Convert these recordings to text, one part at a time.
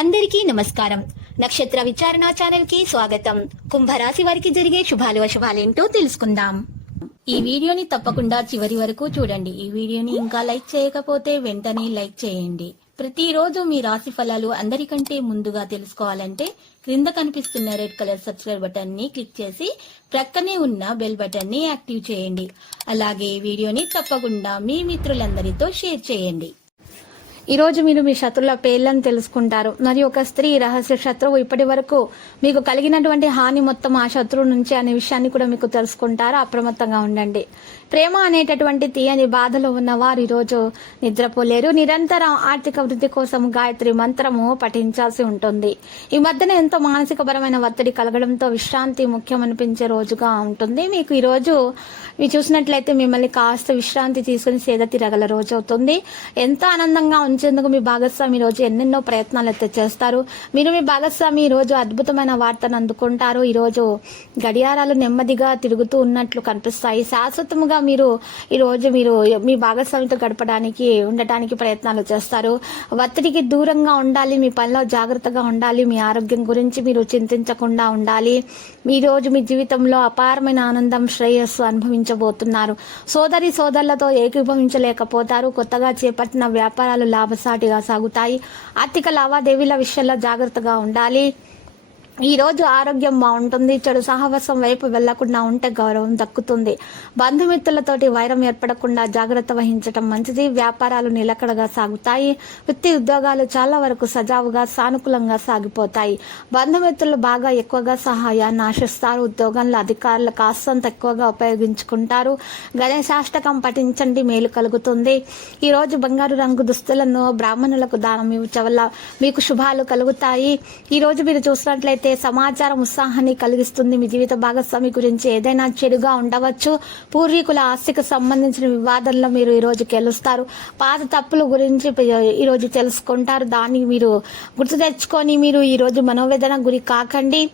అందరికీ నమస్కారం. నక్షత్ర విచారణ ఛానల్ కి స్వాగతం. కుంభరాశి వారికి జరిగే శుభాలు అశుభాలేంటో తెలుసుకుందాం. ఈ వీడియోని తప్పకుండా చివరి వరకు చూడండి. ఈ వీడియోని ఇంకా లైక్ చేయకపోతే వెంటనే లైక్ చేయండి. ప్రతిరోజు మీ రాశి ఫలాలు అందరికంటే ముందుగా తెలుసుకోవాలంటే క్రింద కనిపిస్తున్న రెడ్ కలర్ సబ్స్క్రైబ్ బటన్ ని క్లిక్ చేసి ప్రక్కనే ఉన్న బెల్ బటన్ ని యాక్టివ్ చేయండి. అలాగే ఈ వీడియోని తప్పకుండా మీ మిత్రులందరితో షేర్ చేయండి. ఈ రోజు మీరు మీ శత్రుల పేర్లను తెలుసుకుంటారు. మరియు ఒక స్త్రీ రహస్య శత్రువు ఇప్పటి వరకు మీకు కలిగినటువంటి హాని మొత్తం ఆ శత్రువు నుంచి అనే విషయాన్ని కూడా మీకు తెలుసుకుంటారు. అప్రమత్తంగా ఉండండి. ప్రేమ అనేటటువంటి తీయని బాధలో ఉన్న వారు ఈరోజు నిద్రపోలేరు. నిరంతరం ఆర్థిక వృద్ధి కోసం గాయత్రి మంత్రము పఠించాల్సి ఉంటుంది. ఈ మధ్యన ఎంతో మానసికపరమైన ఒత్తిడి కలగడంతో విశ్రాంతి ముఖ్యం అనిపించే రోజుగా ఉంటుంది. మీకు ఈ రోజు మీరు చూసినట్లయితే మిమ్మల్ని కాస్త విశ్రాంతి తీసుకుని సేద తిరగల రోజు అవుతుంది. ఎంతో ఆనందంగా ఉంచేందుకు మీ భాగస్వామి రోజు ఎన్నెన్నో ప్రయత్నాలు అయితే చేస్తారు. మీరు మీ భాగస్వామి ఈ రోజు అద్భుతమైన వార్తను అందుకుంటారు. ఈ రోజు గడియారాలు నెమ్మదిగా తిరుగుతూ ఉన్నట్లు కనిపిస్తాయి. శాశ్వతముగా మీరు ఈ రోజు మీ భాగస్వామితో గడపడానికి ఉండటానికి ప్రయత్నాలు చేస్తారు. ఒత్తిడికి దూరంగా ఉండాలి. మీ పనిలో జాగ్రత్తగా ఉండాలి. మీ ఆరోగ్యం గురించి మీరు చింతించకుండా ఉండాలి. ఈ రోజు మీ జీవితంలో అపారమైన ఆనందం శ్రేయస్సు అనుభవించబోతున్నారు. సోదరి సోదరులతో ఏకీభవించలేకపోతారు. కొత్తగా చేపట్టిన వ్యాపారాలు లాభసాటిగా సాగుతాయి. ఆర్థిక లావాదేవీల విషయంలో జాగ్రత్తగా ఉండాలి. ఈ రోజు ఆరోగ్యం బాగుంటుంది. చెడు సహవాసం వైపు వెళ్లకుండా ఉంటే గౌరవం దక్కుతుంది. బంధుమిత్రులతోటి వైరం ఏర్పడకుండా జాగ్రత్త వహించడం మంచిది. వ్యాపారాలు నిలకడగా సాగుతాయి. వృత్తి ఉద్యోగాలు చాలా వరకు సజావుగా సానుకూలంగా సాగిపోతాయి. బంధుమిత్రులు బాగా ఎక్కువగా సహాయాన్ని ఆశిస్తారు. ఉద్యోగంలో అధికారులు కాస్తంత ఎక్కువగా ఉపయోగించుకుంటారు. గణేశాష్టకం పఠించండి, మేలు కలుగుతుంది. ఈ రోజు బంగారు రంగు దుస్తులను బ్రాహ్మణులకు దానం ఇవ్వడం వల్ల మీకు శుభాలు కలుగుతాయి. ఈ రోజు మీరు చూసినట్లయితే సమాచారం ఉత్సాహాన్ని కలిగిస్తుంది. మీ జీవిత భాగస్వామి గురించి ఏదైనా చెడుగా ఉండవచ్చు. పూర్వీకుల ఆస్తికి సంబంధించిన వివాదంలో మీరు ఈ రోజు గెలుస్తారు. పాత తప్పుల గురించి ఈ రోజు తెలుసుకుంటారు. దాన్ని మీరు గుర్తు తెచ్చుకొని మీరు ఈ రోజు మనోవేదన గురి కాకండి.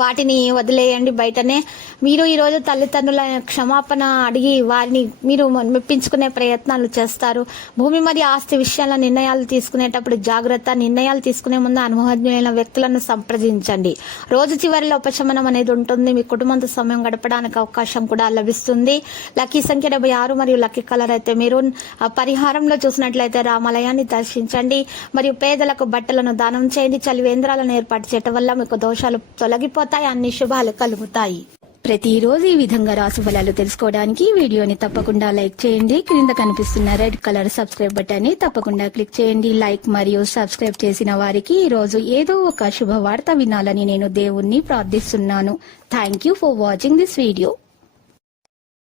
వాటిని వదిలేయండి బయటనే. మీరు ఈరోజు తల్లిదండ్రుల క్షమాపణ అడిగి వారిని మీరు మెప్పించుకునే ప్రయత్నాలు చేస్తారు. భూమి మరియు ఆస్తి విషయాల నిర్ణయాలు తీసుకునేటప్పుడు జాగ్రత్త. నిర్ణయాలు తీసుకునే ముందు అనుభవజ్ఞులైన వ్యక్తులను సంప్రదించండి. రోజు చివరిలో ఉపశమనం అనేది ఉంటుంది. మీ కుటుంబంతో సమయం గడపడానికి అవకాశం కూడా లభిస్తుంది. లక్కీ సంఖ్య 76 మరియు లక్కీ కలర్ అయితే మెరూన్. పరిహారంలో చూసినట్లయితే రామాలయాన్ని దర్శించండి మరియు పేదలకు బట్టలను దానం చేయండి. చలివేంద్రాలను ఏర్పాటు చేయడం వల్ల మీకు దోషాలు తొలగిపోతాయి. అన్ని శుభాలు కలుగుతాయి. ప్రతిరోజు ఈ విధంగా రాశి ఫలాలు తెలుసుకోవడానికి వీడియోని తప్పకుండా లైక్ చేయండి. క్రింద కనిపిస్తున్న రెడ్ కలర్ సబ్స్క్రైబ్ బటన్ ని తప్పకుండా క్లిక్ చేయండి. లైక్ మరియు సబ్స్క్రైబ్ చేసిన వారికి ఈ రోజు ఏదో ఒక శుభవార్త వినాలని నేను దేవుణ్ణి ప్రార్థిస్తున్నాను. Thank you for watching this video.